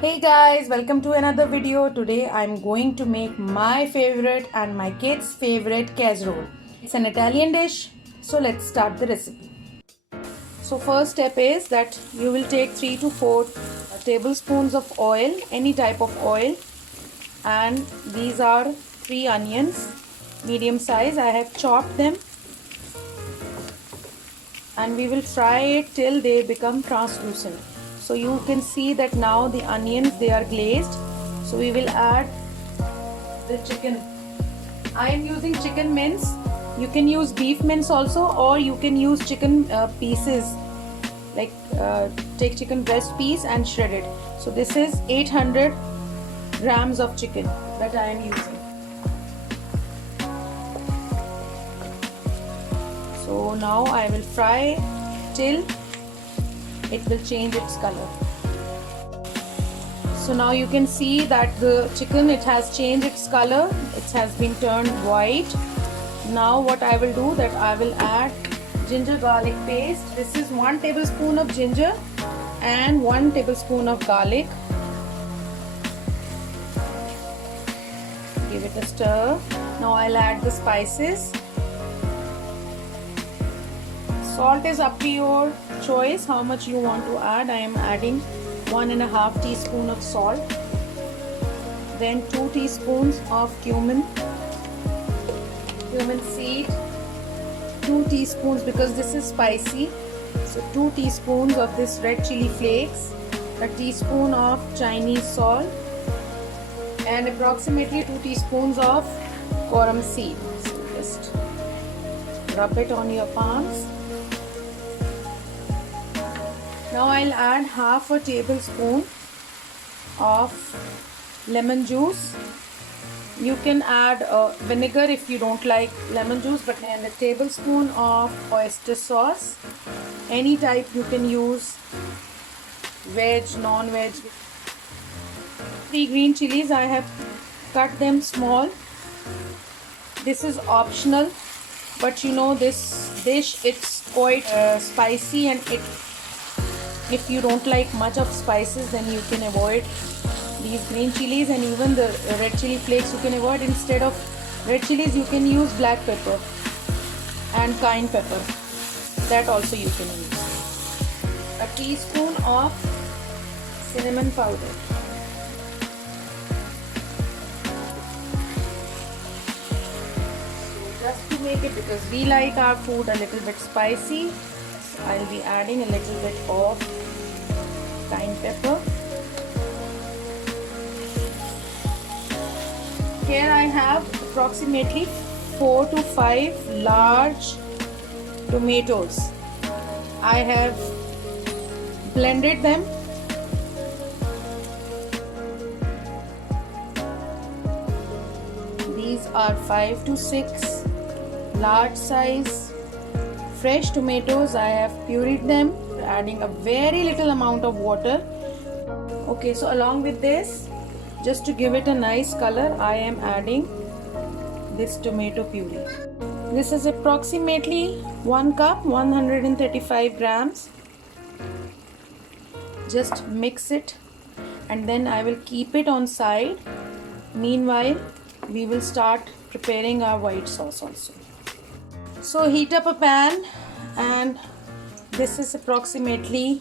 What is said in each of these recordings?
Hey guys, welcome to another video. Today I'm going to make my favorite and my kids' favorite casserole. It's an Italian dish, so let's start the recipe. So first step is that you will take 3 to 4 tablespoons of oil, any type of oil, and these are 3 onions, medium size. I have chopped them and we will fry it till they become translucent. So you can see that now the onions, they are glazed. So we will add the chicken. I am using chicken mince. You can use beef mince also, or you can use chicken pieces, like take chicken breast piece and shred it. So this is 800 grams of chicken that I am using. So now I will fry till it will change its color. So now you can see that the chicken, it has changed its color. It has been turned white. Now what I will do, that I will add ginger garlic paste. This is 1 tablespoon of ginger and 1 tablespoon of garlic. Give it a stir. Now I'll add the spices. Salt is up to your choice, how much you want to add. I am adding 1.5 teaspoon of salt. Then 2 teaspoons of cumin seed. 2 teaspoons, because this is spicy. So 2 teaspoons of this red chili flakes. A teaspoon of Chinese salt. And approximately 2 teaspoons of korum seed. So just rub it on your palms. Now I'll add half a tablespoon of lemon juice. You can add vinegar if you don't like lemon juice, and a tablespoon of oyster sauce. Any type you can use, veg, non-veg. 3 green chilies, I have cut them small. This is optional, but you know this dish, it's quite spicy, and if you don't like much of spices, then you can avoid these green chilies, and even the red chili flakes you can avoid. Instead of red chilies, you can use black pepper and cayenne pepper. That also you can use. A teaspoon of cinnamon powder. So just to make it, because we like our food a little bit spicy, I'll be adding a little bit of cayenne pepper. Here I have approximately 4 to 5 large tomatoes. I have blended them. These are 5 to 6 large size fresh tomatoes. I have pureed them, adding a very little amount of water. Okay, so along with this, just to give it a nice color, I am adding this tomato puree. This is approximately 1 cup, 135 grams. Just mix it, and then I will keep it on side. Meanwhile, we will start preparing our white sauce also. So heat up a pan, and this is approximately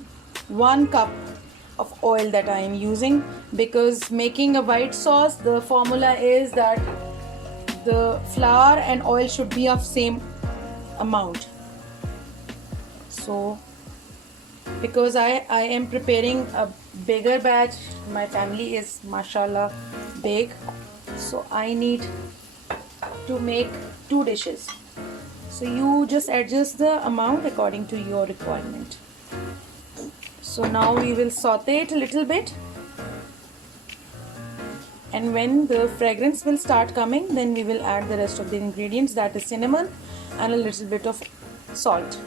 1 cup of oil that I am using, because making a white sauce, the formula is that the flour and oil should be of same amount. So because I am preparing a bigger batch, my family is mashallah big, so I need to make 2 dishes. So you just adjust the amount according to your requirement. So now we will saute it a little bit, and when the fragrance will start coming, then we will add the rest of the ingredients, that is cinnamon and a little bit of salt.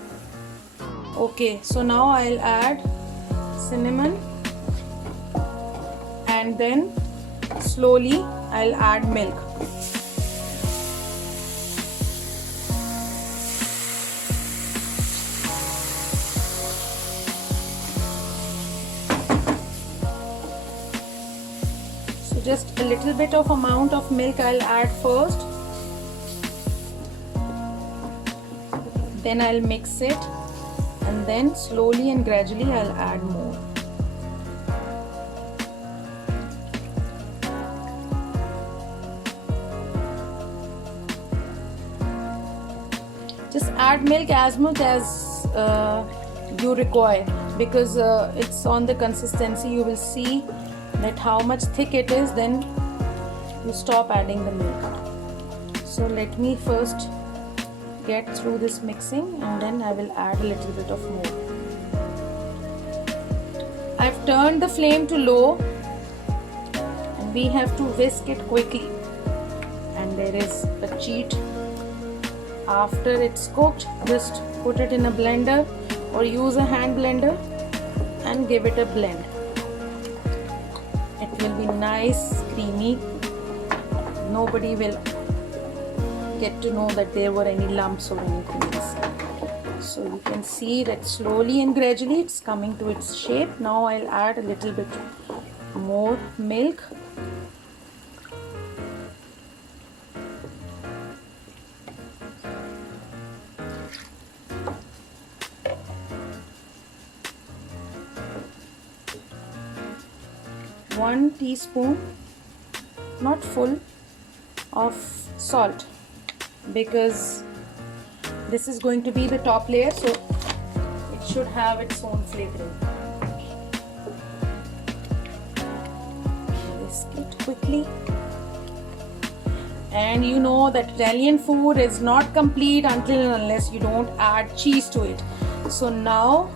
Okay, so now I'll add cinnamon, and then slowly I'll add milk. So just a little bit of amount of milk I'll add first, then I'll mix it, and then slowly and gradually I'll add more. Just add milk as much as you require, because it's on the consistency. You will see that how much thick it is, then you stop adding the milk. So let me first get through this mixing, and then I will add a little bit of more. I've turned the flame to low, and we have to whisk it quickly. And there is a cheat. After it's cooked, just put it in a blender or use a hand blender and give it a blend. It will be nice, creamy. Nobody will get to know that there were any lumps or anything else. So you can see that slowly and gradually it's coming to its shape. Now I'll add a little bit more milk. One teaspoon, not full, of salt, because this is going to be the top layer, so it should have its own flavoring. Whisk it quickly. And you know that Italian food is not complete until and unless you don't add cheese to it. So now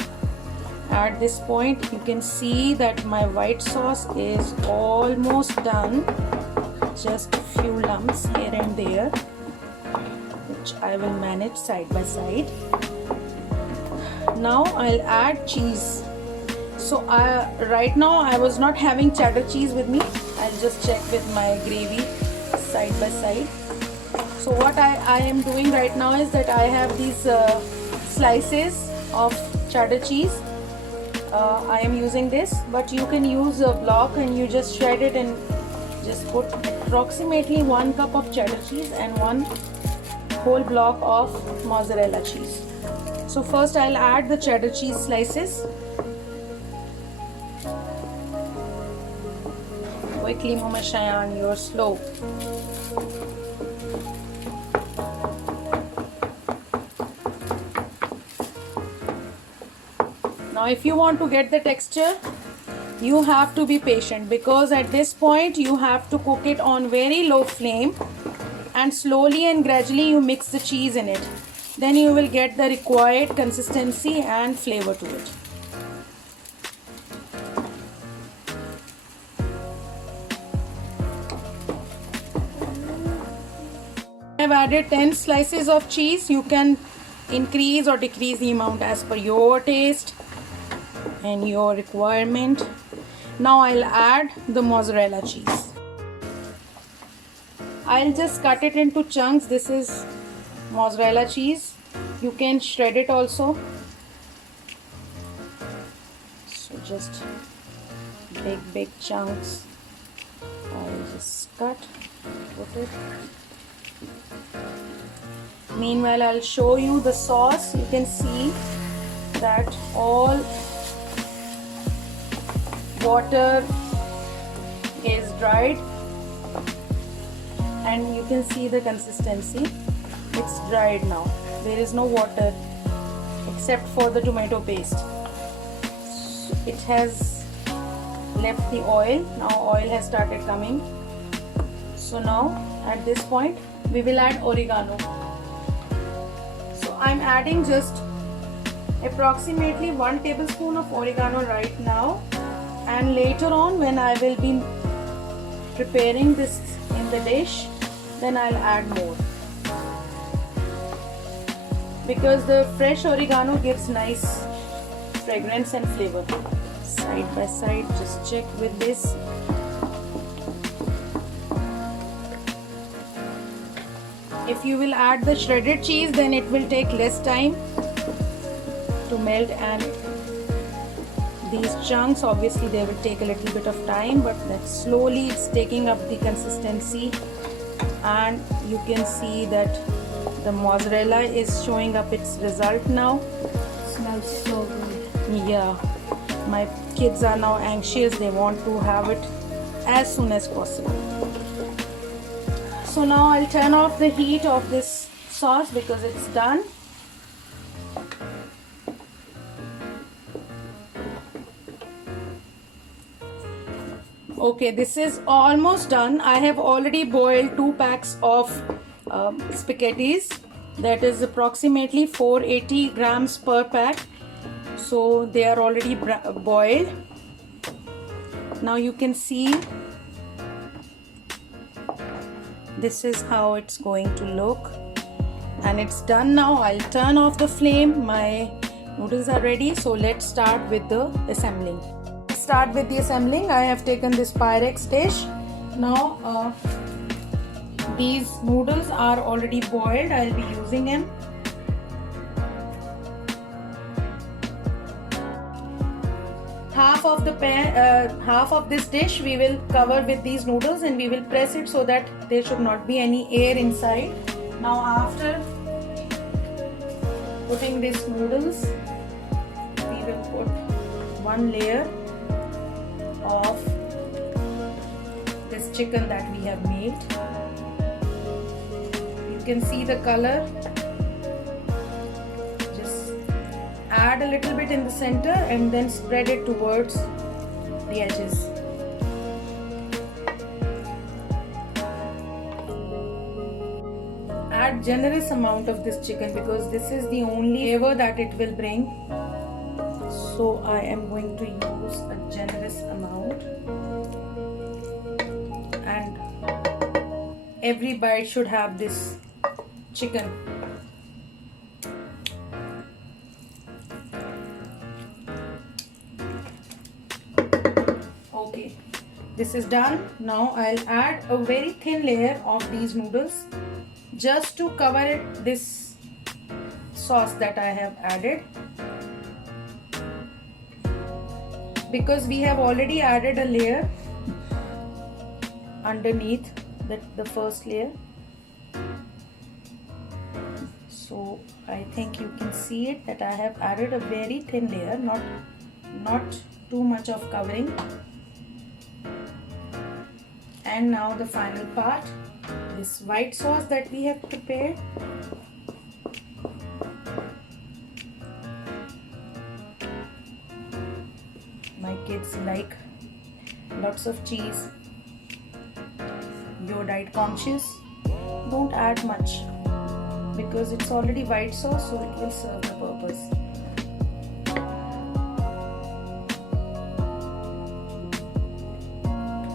at this point you can see that my white sauce is almost done. Just a few lumps here and there, which I will manage side by side. Now I'll add cheese. So right now I was not having cheddar cheese with me. I'll just check with my gravy side by side. So what I am doing right now is that I have these slices of cheddar cheese. I am using this, but you can use a block and you just shred it and just put approximately 1 cup of cheddar cheese and 1 whole block of mozzarella cheese. So first I'll add the cheddar cheese slices. Quickly, Mama Shayan, you're slow. Now if you want to get the texture, you have to be patient, because at this point you have to cook it on very low flame, and slowly and gradually you mix the cheese in it. Then you will get the required consistency and flavor to it. I've added 10 slices of cheese. You can increase or decrease the amount as per your taste and your requirement. Now I'll add the mozzarella cheese. I'll just cut it into chunks. This is mozzarella cheese. You can shred it also. So just big chunks. I'll just cut, put it. Meanwhile, I'll show you the sauce. You can see that all water is dried, and you can see the consistency. It's dried now. There is no water except for the tomato paste. It has left the oil. Now oil has started coming. So now at this point we will add oregano. So I'm adding just approximately 1 tablespoon of oregano right now, and later on when I will be preparing this in the dish, then I'll add more, because the fresh oregano gives nice fragrance and flavor. Side by side, just check with this. If you will add the shredded cheese, then it will take less time to melt and these chunks. Obviously they will take a little bit of time, but that slowly it's taking up the consistency, and you can see that the mozzarella is showing up its result now. Smells so good. Yeah, my kids are now anxious. They want to have it as soon as possible. So now I'll turn off the heat of this sauce because it's done. Okay, this is almost done. I have already boiled 2 packs of spaghettis. That is approximately 480 grams per pack. So they are already boiled. Now you can see this is how it's going to look, and it's done now. I'll turn off the flame. My noodles are ready, so let's start with the assembling. Start with the assembling. I have taken this Pyrex dish. Now these noodles are already boiled. I'll be using them. Half of the pan, half of this dish we will cover with these noodles, and we will press it so that there should not be any air inside. Now after putting these noodles, we will put one layer of this chicken that we have made. You can see the color. Just add a little bit in the center and then spread it towards the edges. Add generous amount of this chicken because this is the only flavor that it will bring. So I am going to use a generous amount, and every bite should have this chicken. Okay, this is done. Now I'll add a very thin layer of these noodles just to cover it, this sauce that I have added, because we have already added a layer underneath the first layer. So I think you can see it that I have added a very thin layer, not too much of covering. And now the final part, this white sauce that we have prepared. My kids like lots of cheese. You're diet conscious, don't add much because it's already white sauce, so it will serve the purpose.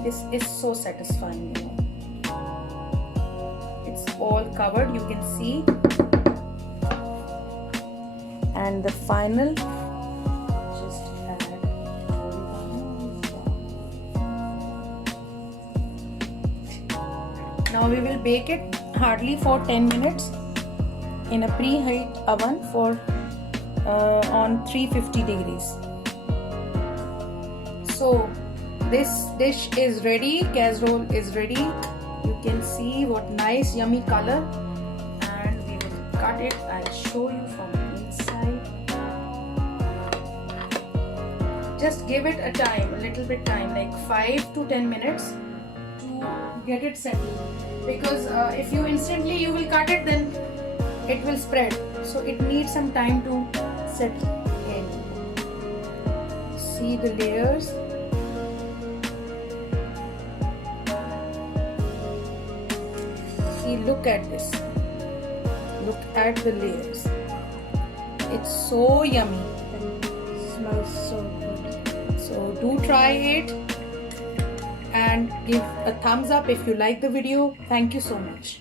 This is so satisfying, you know. It's all covered, you can see. And the final, just add. Now we will bake it hardly for 10 minutes in a preheat oven for on 350 degrees. So this dish is ready, casserole is ready. You can see what nice yummy color, and we will cut it. I'll show you from the inside. Just give it a time, a little bit time, like 5 to 10 minutes to get it settled, because if you instantly you will cut it, then it will spread, so it needs some time to settle in. See the layers. See, look at this, look at the layers. It's so yummy. It smells so good. So do try it and give a thumbs up if you like the video. Thank you so much.